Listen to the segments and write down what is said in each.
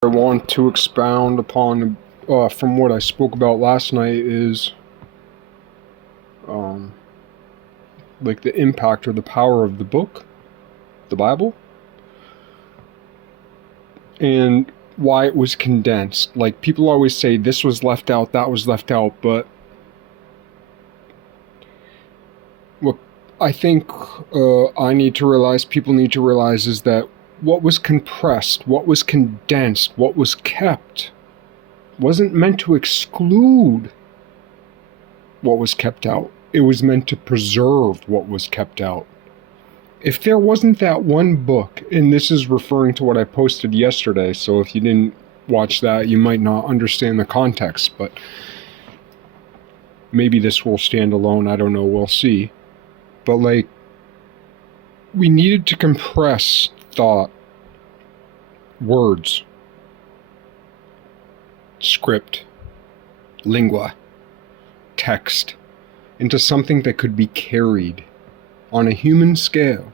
I want to expound upon from what I spoke about last night is um, like the impact or the power of the book, the Bible, and why it was condensed. Like, people always say this was left out, that was left out, but what I think people need to realize is that what was compressed, what was condensed, what was kept wasn't meant to exclude what was kept out. It was meant to preserve what was kept out. If there wasn't that one book, and this is referring to what I posted yesterday, so if you didn't watch that, you might not understand the context, but maybe this will stand alone, I don't know, we'll see. But like, we needed to compress thought, words, script, lingua, text, into something that could be carried on a human scale.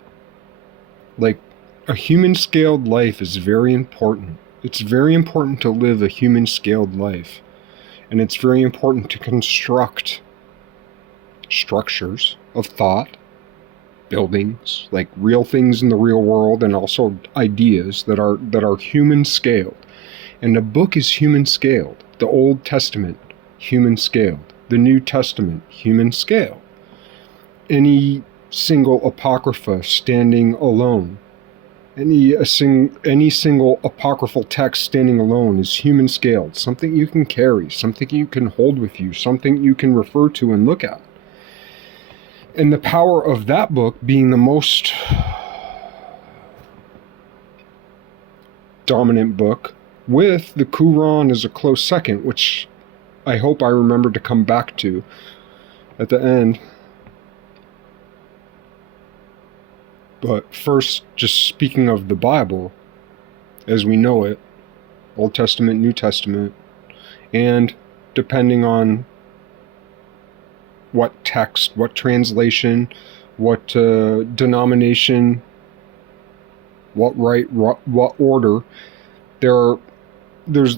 Like, a human scaled life is very important. It's very important to live a human scaled life. And it's very important to construct structures of thought, buildings, like real things in the real world, and also ideas that are human scaled. And the book is human scaled. The Old Testament, human scaled. The New Testament, human scaled. Any single apocrypha standing alone, any single apocryphal text standing alone is human scaled, something you can carry, something you can hold with you, something you can refer to and look at. And the power of that book being the most dominant book, with the Quran as a close second, which I hope I remember to come back to at the end. But first, just speaking of the Bible, as we know it, Old Testament, New Testament, and depending on what text, what translation, what denomination, what rite, what order, there's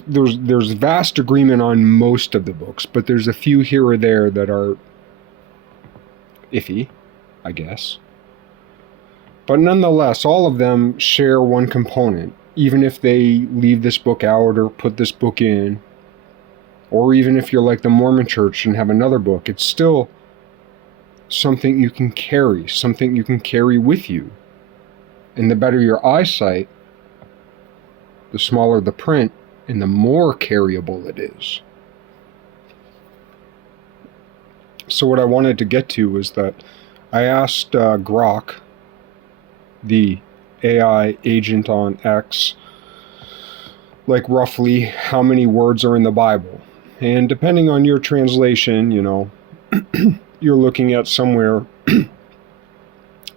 vast agreement on most of the books, but there's a few here or there that are iffy, I guess. But nonetheless, all of them share one component. Even if they leave this book out or put this book in, or even if you're like the Mormon Church and have another book, it's still something you can carry, something you can carry with you. And the better your eyesight, the smaller the print, and the more carryable it is. So what I wanted to get to was that I asked Grok, the AI agent on X, like roughly how many words are in the Bible. And depending on your translation, you're looking at somewhere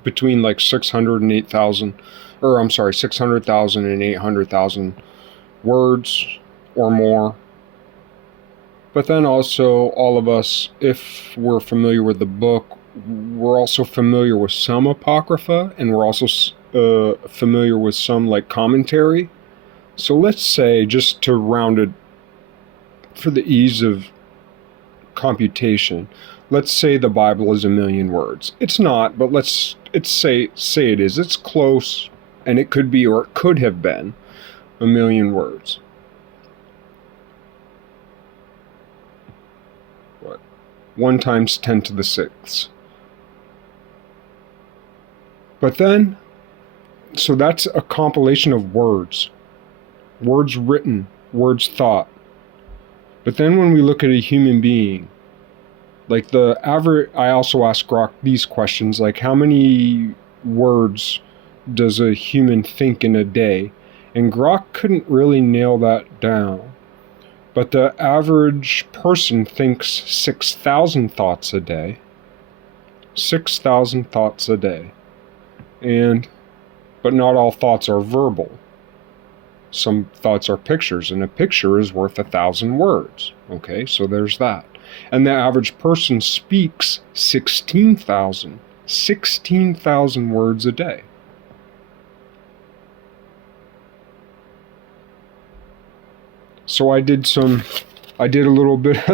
between like 600,000 and 800,000 words or more. But then also, all of us, if we're familiar with the book, we're also familiar with some Apocrypha, and we're also familiar with some like commentary. So let's say, just to round it for the ease of computation, let's say the Bible is 1,000,000 words. It's not, but let's say it is. It's close, and it could be, or it could have been, 1,000,000 words. What? 1 times 10 to the 6th. But then, so that's a compilation of words. Words written, words thought. But then when we look at a human being, like the average, I also ask Grok these questions, like how many words does a human think in a day? And Grok couldn't really nail that down. But the average person thinks 6,000 thoughts a day. 6,000 thoughts a day. But not all thoughts are verbal. Some thoughts are pictures, and a picture is worth 1,000 words. Okay, so there's that. And the average person speaks 16,000 words a day. So I did a little bit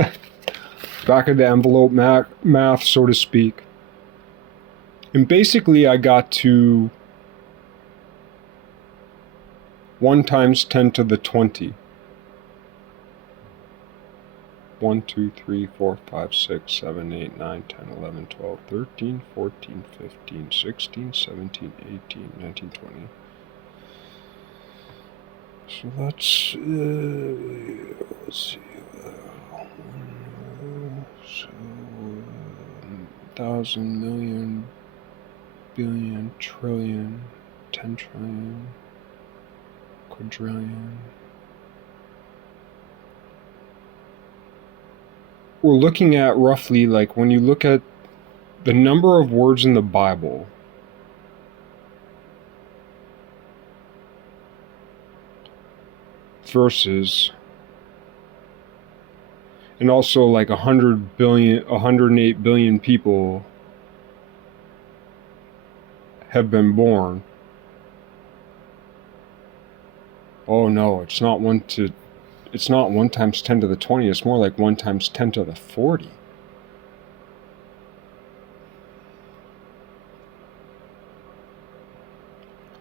back of the envelope math, so to speak. And basically I got to 1 times 10 to the 20. 1, 2, 3, 4, 5, 6, 7, 8, 9, 10, 11, 12, 13, 14, 15, 16, 17, 18, 19, 20. So let's see. So 1,000 million, billion, trillion, 10 trillion, quadrillion. We're looking at roughly, like, when you look at the number of words in the Bible, versus, and also like 108 billion people have been born. Oh no, it's not 1 times 10 to the 20, it's more like 1 times 10 to the 40.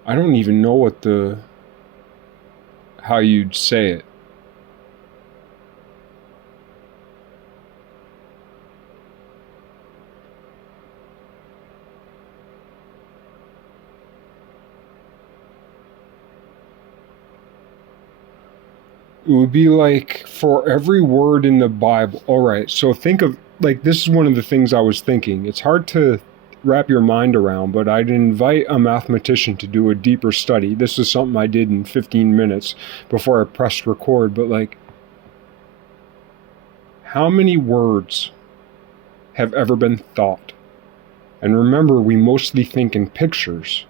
I don't even know how you'd say it. It would be like, for every word in the Bible. All right, so think of, like, this is one of the things I was thinking. It's hard to wrap your mind around, but I'd invite a mathematician to do a deeper study. This is something I did in 15 minutes before I pressed record, but like, how many words have ever been thought? And remember, we mostly think in pictures,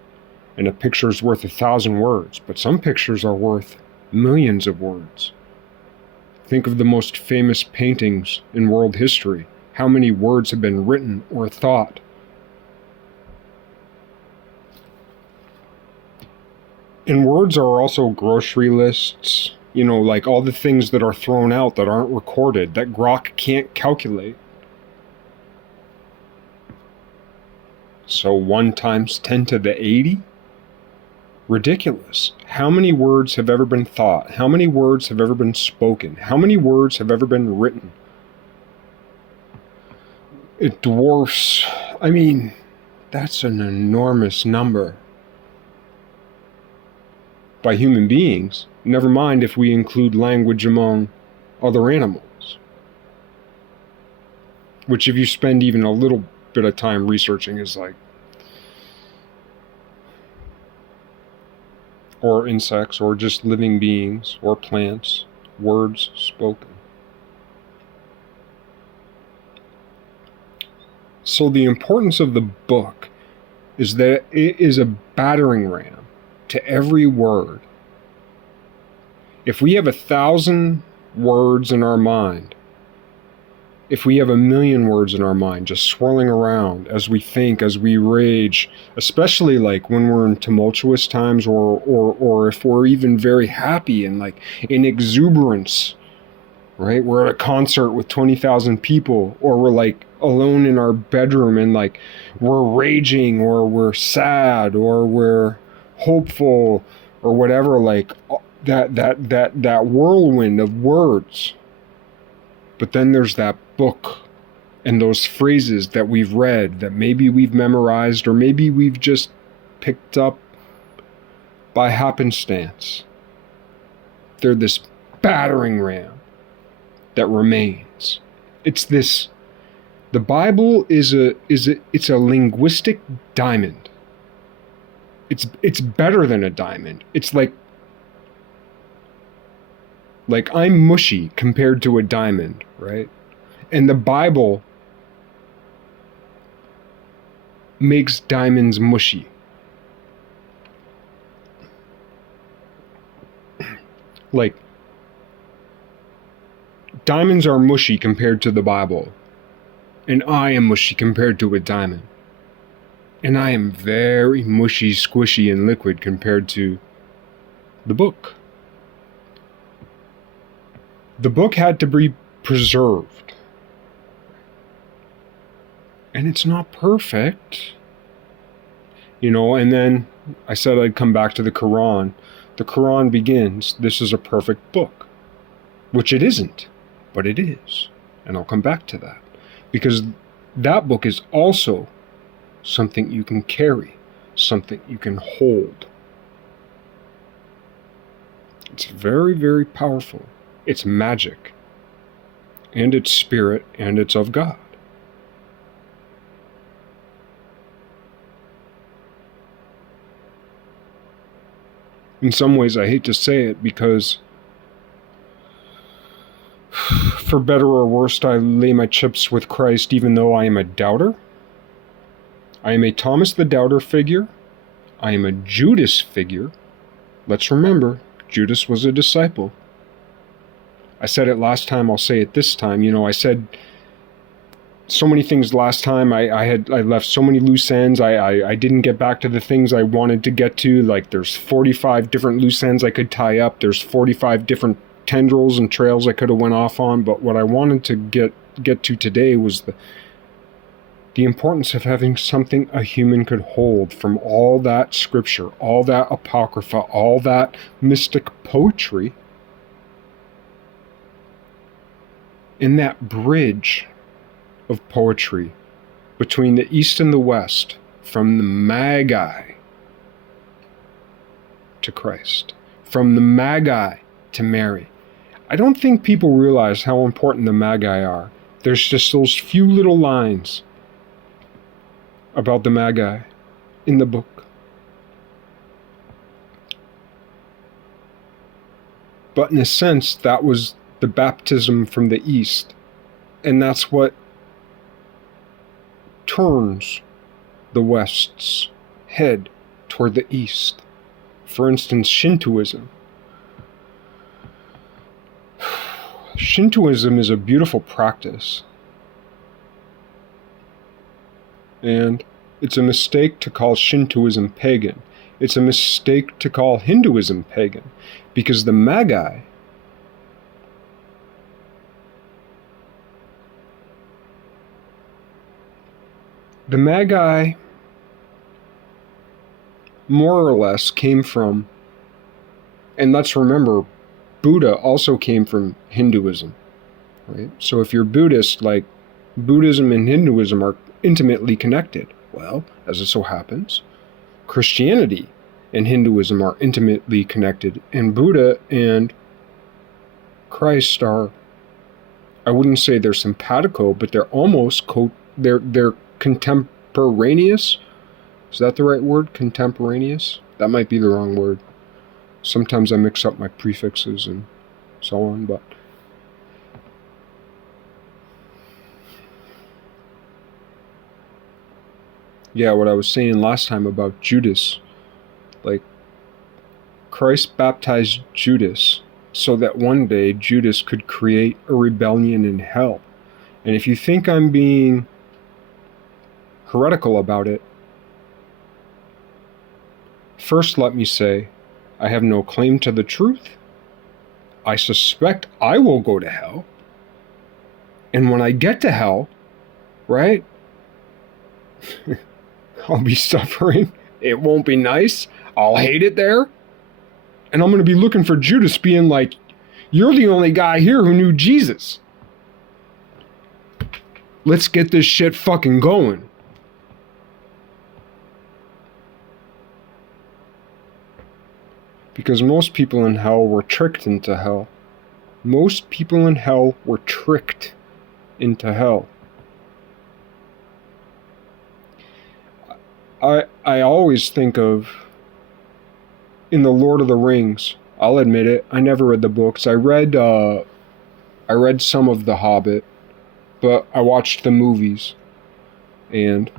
and a picture's worth 1,000 words, but some pictures are worth millions of words. Think of the most famous paintings in world history. How many words have been written or thought? And words are also grocery lists, like all the things that are thrown out that aren't recorded, that Grok can't calculate. So 1 times 10 to the 80? Ridiculous. How many words have ever been thought? How many words have ever been spoken? How many words have ever been written? It dwarfs, that's an enormous number by human beings, never mind if we include language among other animals. Which, if you spend even a little bit of time researching, is like, or insects, or just living beings, or plants, words spoken. So the importance of the book is that it is a battering ram to every word. If we have 1,000 words in our mind, if we have 1,000,000 words in our mind just swirling around as we think, as we rage, especially like when we're in tumultuous times, or if we're even very happy and like in exuberance, right? We're at a concert with 20,000 people, or we're like alone in our bedroom and like we're raging, or we're sad, or we're hopeful, or whatever, like that whirlwind of words. But then there's that book and those phrases that we've read, that maybe we've memorized, or maybe we've just picked up by happenstance. They're this battering ram that remains. The Bible it's a linguistic diamond. It's better than a diamond. It's like I'm mushy compared to a diamond, right? And the Bible makes diamonds mushy. Like, diamonds are mushy compared to the Bible. And I am mushy compared to a diamond. And I am very mushy, squishy, and liquid compared to the book. The book had to be preserved. And it's not perfect. And then I said I'd come back to the Quran. The Quran begins, this is a perfect book. Which it isn't, but it is. And I'll come back to that. Because that book is also something you can carry, something you can hold. It's very, very powerful. It's magic. And it's spirit, and it's of God. In some ways, I hate to say it because, for better or worse, I lay my chips with Christ even though I am a doubter. I am a Thomas the Doubter figure. I am a Judas figure. Let's remember, Judas was a disciple. I said it last time, I'll say it this time. I said so many things last time. I left so many loose ends. I didn't get back to the things I wanted to get to. Like, there's 45 different loose ends I could tie up. There's 45 different tendrils and trails I could have went off on. But what I wanted to get to today was the importance of having something a human could hold from all that scripture, all that apocrypha, all that mystic poetry, in that bridge of poetry between the East and the West, from the Magi to Christ, from the Magi to Mary. I don't think people realize how important the Magi are. There's just those few little lines about the Magi in the book. But in a sense, that was the baptism from the East. And that's what turns the West's head toward the East. For instance, Shintoism. Shintoism is a beautiful practice. And it's a mistake to call Shintoism pagan. It's a mistake to call Hinduism pagan. Because the Magi more or less came from, and let's remember, Buddha also came from Hinduism, right? So if you're Buddhist, like, Buddhism and Hinduism are intimately connected. Well, as it so happens, Christianity and Hinduism are intimately connected, and Buddha and Christ are, I wouldn't say they're simpatico, but they're almost they're contemporaneous. Is that the right word? Contemporaneous? That might be the wrong word. Sometimes I mix up my prefixes and so on, but yeah, what I was saying last time about Judas, like, Christ baptized Judas so that one day Judas could create a rebellion in hell. And if you think I'm being heretical about it, first let me say, I have no claim to the truth. I suspect I will go to hell. And when I get to hell, right, I'll be suffering. It won't be nice. I'll hate it there. And I'm going to be looking for Judas being like, you're the only guy here who knew Jesus. Let's get this shit fucking going. Because most people in hell were tricked into hell. Most people in hell were tricked into hell. I always think of, in The Lord of the Rings, I'll admit it, I never read the books. I read some of The Hobbit, but I watched the movies. And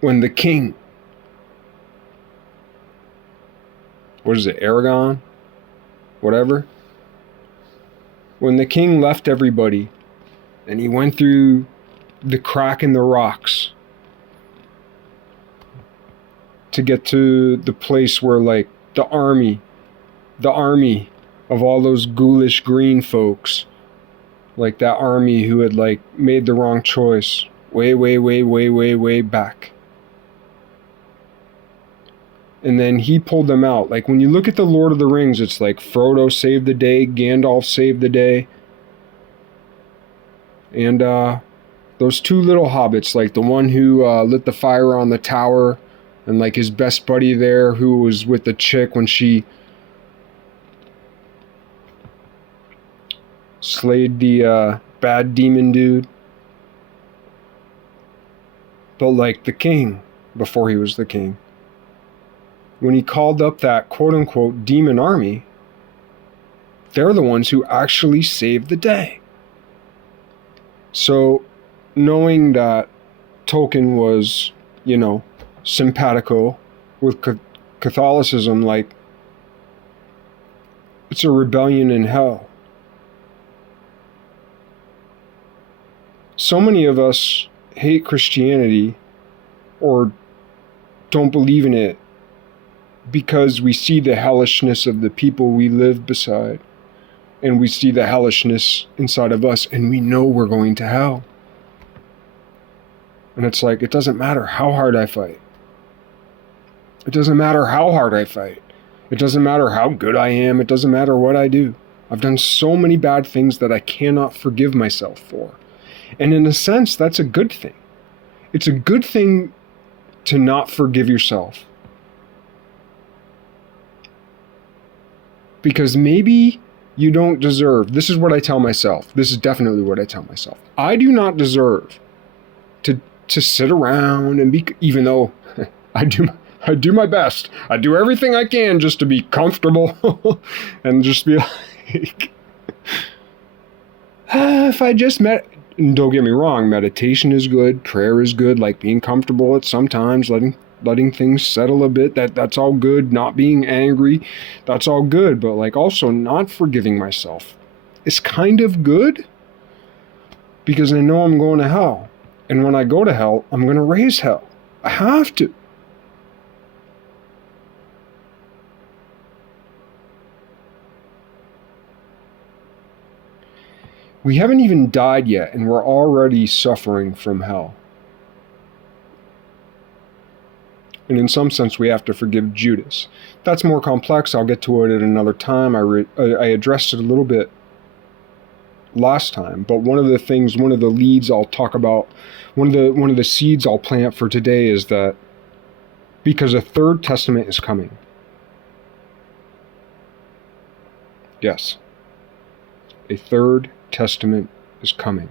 when the king, what is it, Aragorn? Whatever. When the king left everybody and he went through the crack in the rocks to get to the place where, like, the army of all those ghoulish green folks, like that army who had like made the wrong choice way back. And then he pulled them out. Like when you look at the Lord of the Rings, it's like Frodo saved the day, Gandalf saved the day. And those two little hobbits, like the one who lit the fire on the tower, and like his best buddy there who was with the chick when she slayed the bad demon dude. But like the king, before he was the king, when he called up that quote-unquote demon army, they're the ones who actually saved the day. So knowing that Tolkien was, simpatico with Catholicism, like, it's a rebellion in hell. So many of us hate Christianity or don't believe in it because we see the hellishness of the people we live beside, and we see the hellishness inside of us, and we know we're going to hell. And it's like, it doesn't matter how hard I fight. It doesn't matter how hard I fight. It doesn't matter how good I am. It doesn't matter what I do. I've done so many bad things that I cannot forgive myself for. And in a sense, that's a good thing. It's a good thing to not forgive yourself. Because maybe you don't deserve, this is what I tell myself. This is definitely what I tell myself. I do not deserve to sit around and be, even though I do my best. I do everything I can just to be comfortable and just be like, if I just don't get me wrong, meditation is good, prayer is good, like being comfortable at sometimes, letting things settle a bit, that's all good, not being angry, that's all good, but like also not forgiving myself is kind of good, because I know I'm going to hell. And when I go to hell, I'm going to raise hell. I have to. We haven't even died yet, and we're already suffering from hell. And in some sense, we have to forgive Judas. That's more complex. I'll get to it at another time. I addressed it a little bit last time, but one of the leads I'll talk about, one of the seeds I'll plant for today is that because a third testament is coming. Yes. A third testament is coming.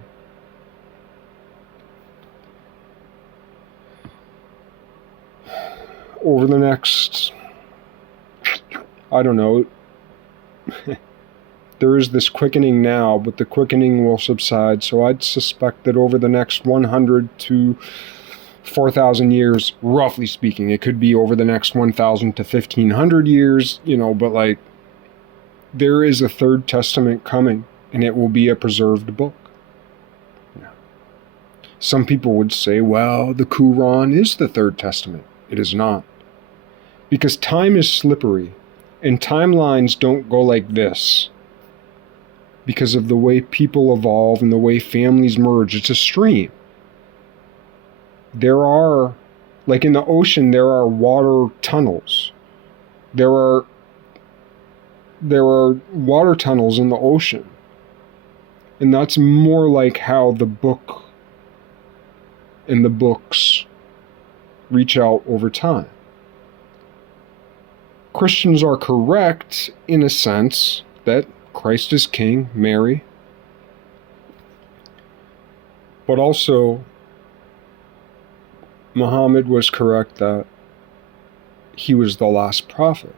Over the next, I don't know, there is this quickening now, but the quickening will subside. So I'd suspect that over the next 100 to 4,000 years, roughly speaking, it could be over the next 1,000 to 1,500 years, but like, there is a third testament coming, and it will be a preserved book. Yeah. Some people would say, well, the Quran is the third testament. It is not. Because time is slippery, and timelines don't go like this. Because of the way people evolve and the way families merge, it's a stream. There are, like in the ocean, there are water tunnels. There are water tunnels in the ocean. And that's more like how the book and the books reach out over time. Christians are correct in a sense that Christ is king, Mary, but also Muhammad was correct that he was the last prophet.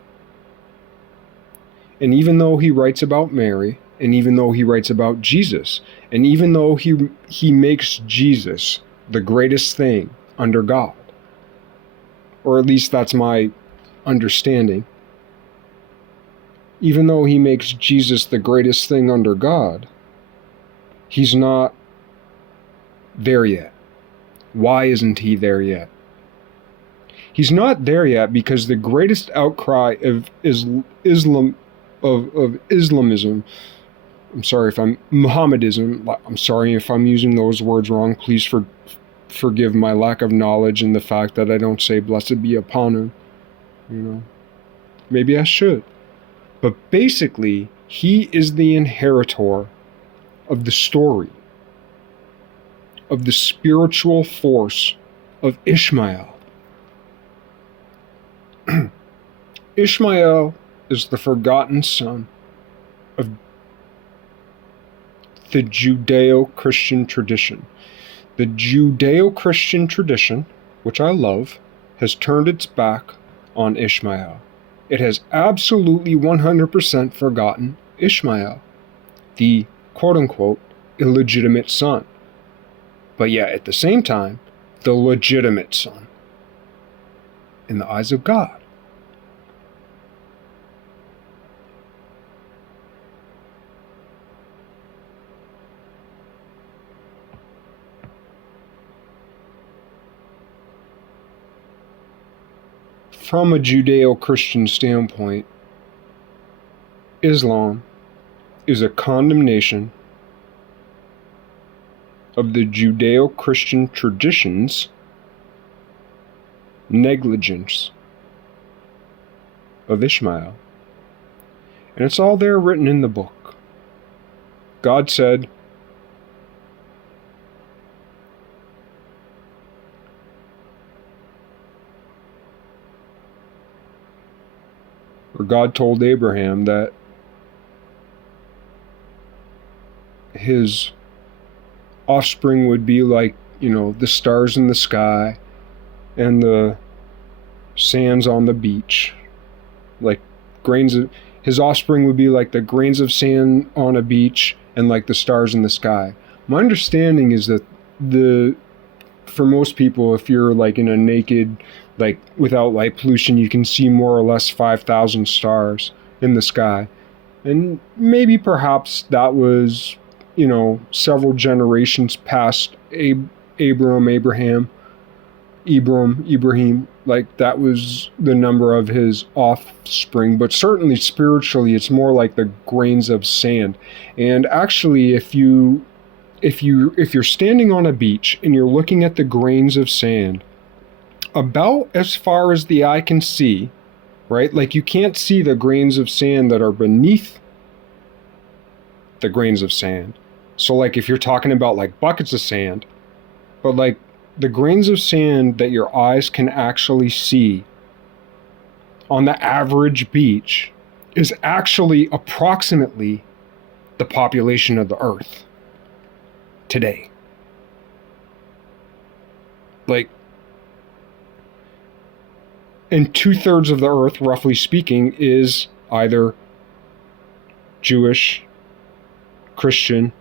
And even though he writes about Mary, and even though he writes about Jesus, and even though he makes Jesus the greatest thing under God, or at least that's my understanding, even though he makes Jesus the greatest thing under God, he's not there yet. Why isn't he there yet? He's not there yet because the greatest outcry of Islamism, I'm sorry if I'm Mohammedism, I'm sorry if I'm using those words wrong. Please forgive my lack of knowledge and the fact that I don't say blessed be upon him. You know, maybe I should. But basically, he is the inheritor of the story, of the spiritual force of Ishmael. Ishmael is the forgotten son of the Judeo-Christian tradition. The Judeo-Christian tradition, which I love, has turned its back on Ishmael. It has absolutely 100% forgotten Ishmael, the quote-unquote illegitimate son. But yet, at the same time, the legitimate son in the eyes of God. From a Judeo-Christian standpoint, Islam is a condemnation of the Judeo-Christian tradition's negligence of Ishmael. And it's all there written in the book. God said, or God told Abraham that his offspring would be like, the stars in the sky and the sands on the beach. Like his offspring would be like the grains of sand on a beach and like the stars in the sky. My understanding is that for most people, if you're like in a naked, like without light pollution, you can see more or less 5,000 stars in the sky. And maybe perhaps that was, several generations past Ibrahim, like that was the number of his offspring. But certainly spiritually, it's more like the grains of sand. And actually, if you're standing on a beach and you're looking at the grains of sand, about as far as the eye can see, right? Like you can't see the grains of sand that are beneath the grains of sand. So like if you're talking about like buckets of sand, but like the grains of sand that your eyes can actually see on the average beach is actually approximately the population of the earth today. Like, and 2/3 of the earth, roughly speaking, is either Jewish, Christian,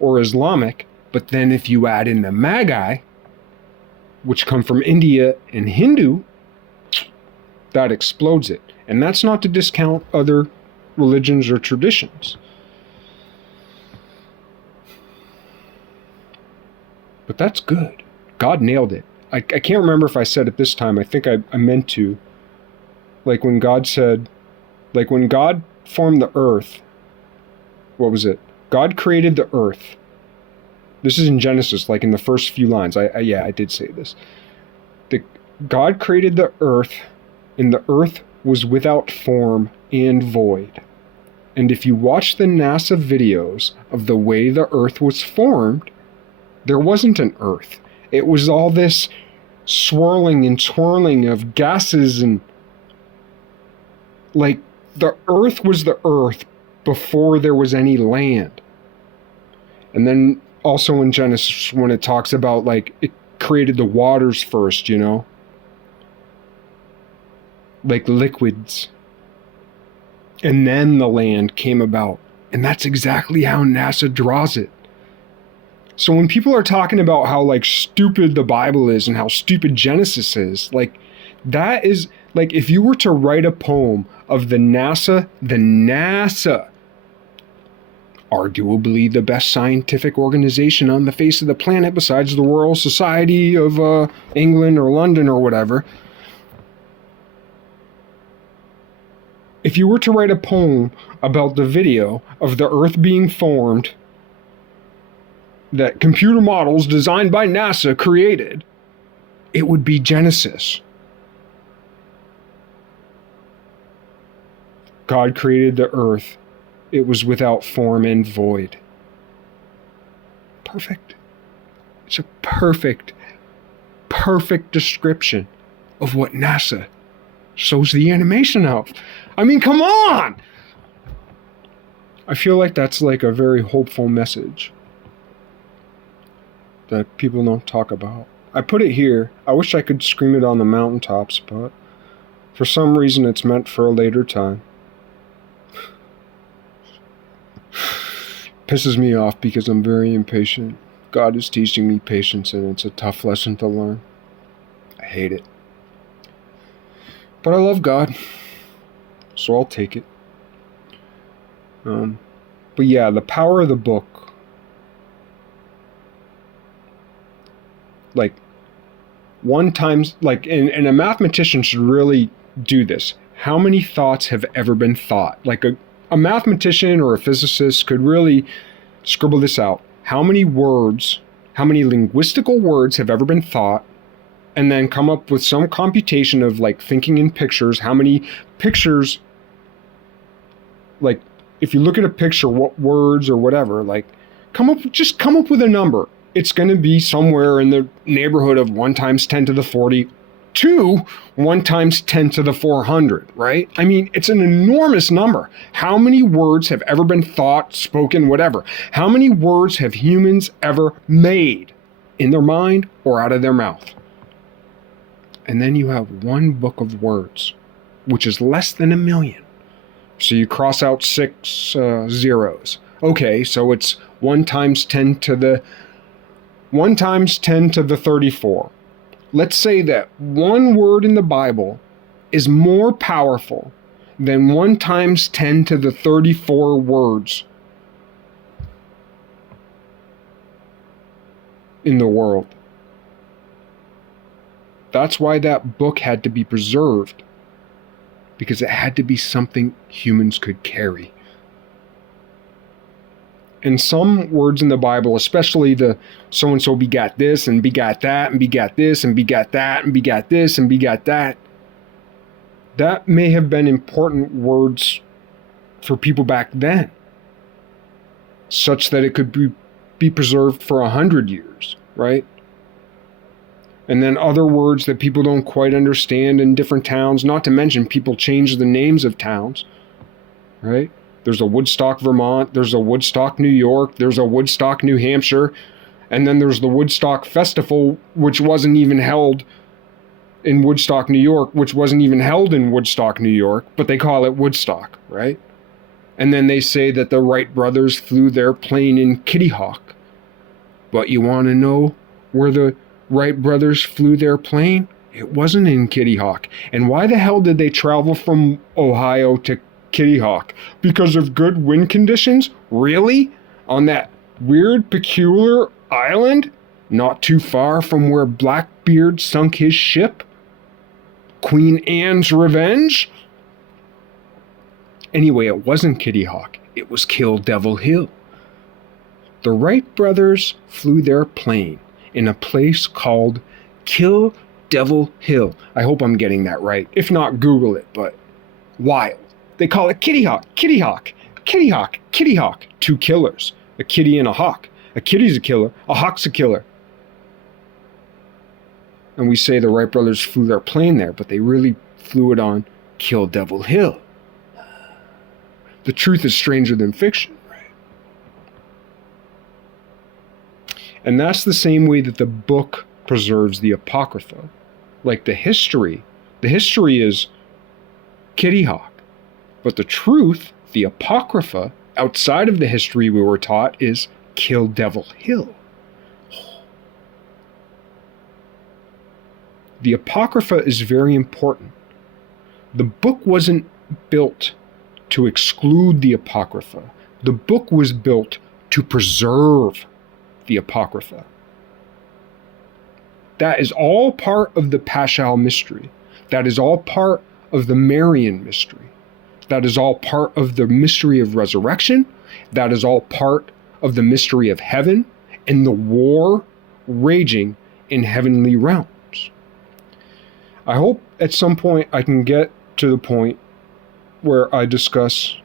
or Islamic. But then if you add in the Magi, which come from India and Hindu, that explodes it. And that's not to discount other religions or traditions. But that's good. God nailed it. I can't remember if I said it this time. I think I meant to. Like when God said, like when God formed the earth, what was it? God created the earth. This is in Genesis, like in the first few lines. I did say this. God created the earth, and the earth was without form and void. And if you watch the NASA videos of the way the earth was formed, there wasn't an earth. It was all this swirling and twirling of gases, and like the earth was the earth before there was any land. And then also in Genesis, when it talks about like it created the waters first, like liquids, and then the land came about. And that's exactly how NASA draws it. So when people are talking about how like stupid the Bible is and how stupid Genesis is, like that is like if you were to write a poem of the NASA arguably the best scientific organization on the face of the planet besides the Royal Society of England or London or whatever. If you were to write a poem about the video of the Earth being formed that computer models designed by NASA created, it would be Genesis. God created the earth. It was without form and void. Perfect. It's a perfect description of what NASA shows the animation of. I mean, come on! I feel like that's like a very hopeful message that people don't talk about. I put it here. I wish I could scream it on the mountaintops, but for some reason it's meant for a later time. Pisses me off because I'm very impatient. God is teaching me patience, and it's a tough lesson to learn. I hate it. But I love God, so I'll take it. But yeah, the power of the book. Like, one times, like, and a mathematician should really do this. How many thoughts have ever been thought? Like a mathematician or a physicist could really scribble this out. How many words, how many linguistical words have ever been thought, and then come up with some computation of like thinking in pictures. How many pictures, like if you look at a picture, what words or whatever, like come up with a number. It's going to be somewhere in the neighborhood of 1 times 10 to the 40 to 1 times 10 to the 400, right? I mean, it's an enormous number. How many words have ever been thought, spoken, whatever? How many words have humans ever made in their mind or out of their mouth? And then you have one book of words, which is less than 1 million. So you cross out 6 zeros. Okay, so it's 1 times 10 to the 34. Let's say that one word in the Bible is more powerful than 1 times 10 to the 34 words in the world. That's why that book had to be preserved, because it had to be something humans could carry. And some words in the Bible, especially the so-and-so begat this and begat that and begat this and begat that and begat this and begat that, that may have been important words for people back then, such that it could be preserved for 100 years, right? And then other words that people don't quite understand in different towns, not to mention people change the names of towns, right? There's a Woodstock, Vermont. There's a Woodstock, New York. There's a Woodstock, New Hampshire. And then there's the Woodstock Festival, which wasn't even held in Woodstock, New York, which wasn't even held in Woodstock, New York, but they call it Woodstock, right? And then they say that the Wright brothers flew their plane in Kitty Hawk. But you want to know where the Wright brothers flew their plane? It wasn't in Kitty Hawk. And why the hell did they travel from Ohio to Kitty Hawk? Because of good wind conditions? Really? On that weird, peculiar island? Not too far from where Blackbeard sunk his ship? Queen Anne's Revenge? Anyway, it wasn't Kitty Hawk. It was Kill Devil Hill. The Wright brothers flew their plane in a place called Kill Devil Hill. I hope I'm getting that right. If not, Google it, but wild. They call it Kitty Hawk, Kitty Hawk, Kitty Hawk, Kitty Hawk. 2 killers. A kitty and a hawk. A kitty's a killer, a hawk's a killer. And we say the Wright brothers flew their plane there, but they really flew it on Kill Devil Hill. The truth is stranger than fiction, right? And that's the same way that the book preserves the Apocrypha. Like the history is Kitty Hawk. But the truth, the Apocrypha, outside of the history we were taught, is Kill Devil Hill. The Apocrypha is very important. The book wasn't built to exclude the Apocrypha. The book was built to preserve the Apocrypha. That is all part of the Paschal mystery. That is all part of the Marian mystery. That is all part of the mystery of resurrection. That is all part of the mystery of heaven and the war raging in heavenly realms. I hope at some point I can get to the point where I discuss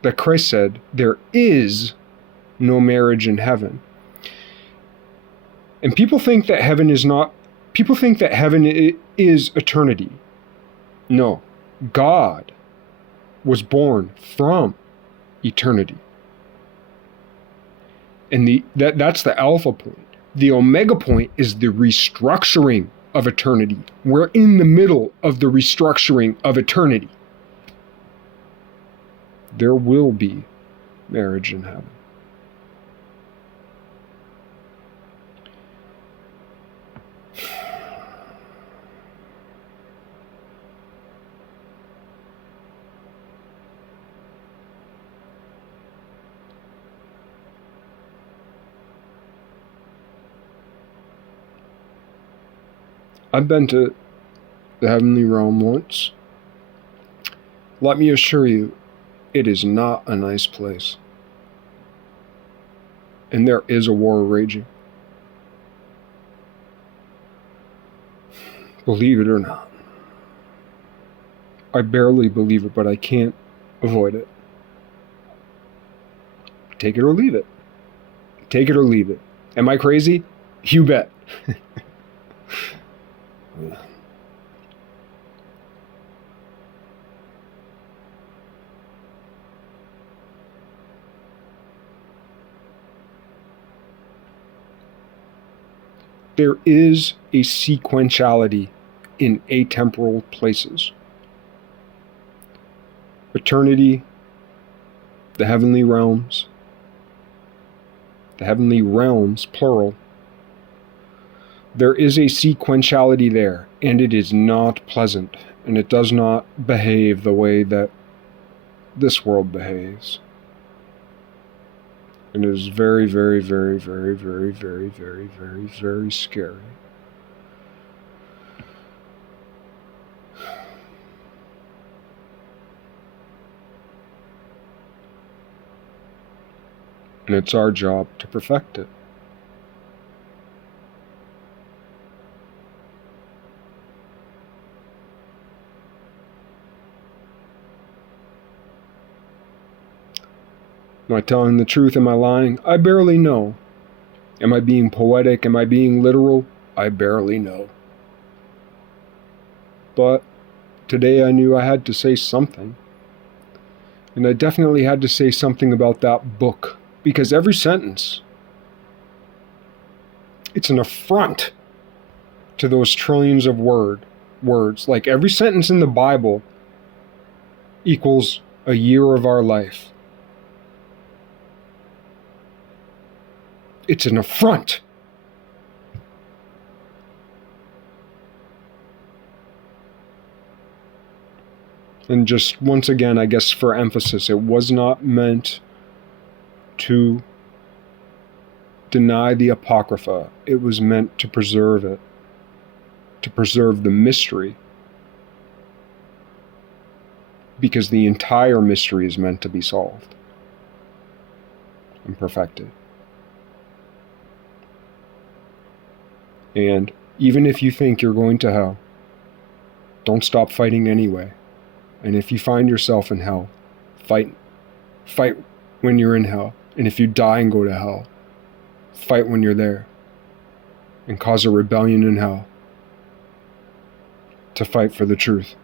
that Christ said there is no marriage in heaven. And people think that heaven is eternity. No, God was born from eternity. And that's the alpha point. The omega point is the restructuring of eternity. We're in the middle of the restructuring of eternity. There will be marriage in heaven. I've been to the heavenly realm once. Let me assure you, it is not a nice place. And there is a war raging. Believe it or not. I barely believe it, but I can't avoid it. Take it or leave it. Take it or leave it. Am I crazy? You bet. There is a sequentiality in atemporal places. Eternity, the heavenly realms, plural. There is a sequentiality there, and it is not pleasant, and it does not behave the way that this world behaves. And it is very, very, very, very, very, very, very, very, very scary. And it's our job to perfect it. Am I telling the truth? Am I lying? I barely know. Am I being poetic? Am I being literal? I barely know. But today I knew I had to say something. And I definitely had to say something about that book. Because every sentence, it's an affront to those trillions of words. Like every sentence in the Bible equals a year of our life. It's an affront. And just once again, I guess for emphasis, it was not meant to deny the Apocrypha. It was meant to preserve it, to preserve the mystery. Because the entire mystery is meant to be solved and perfected. And even if you think you're going to hell, don't stop fighting anyway. And if you find yourself in hell, fight when you're in hell. And if you die and go to hell, fight when you're there. And cause a rebellion in hell to fight for the truth.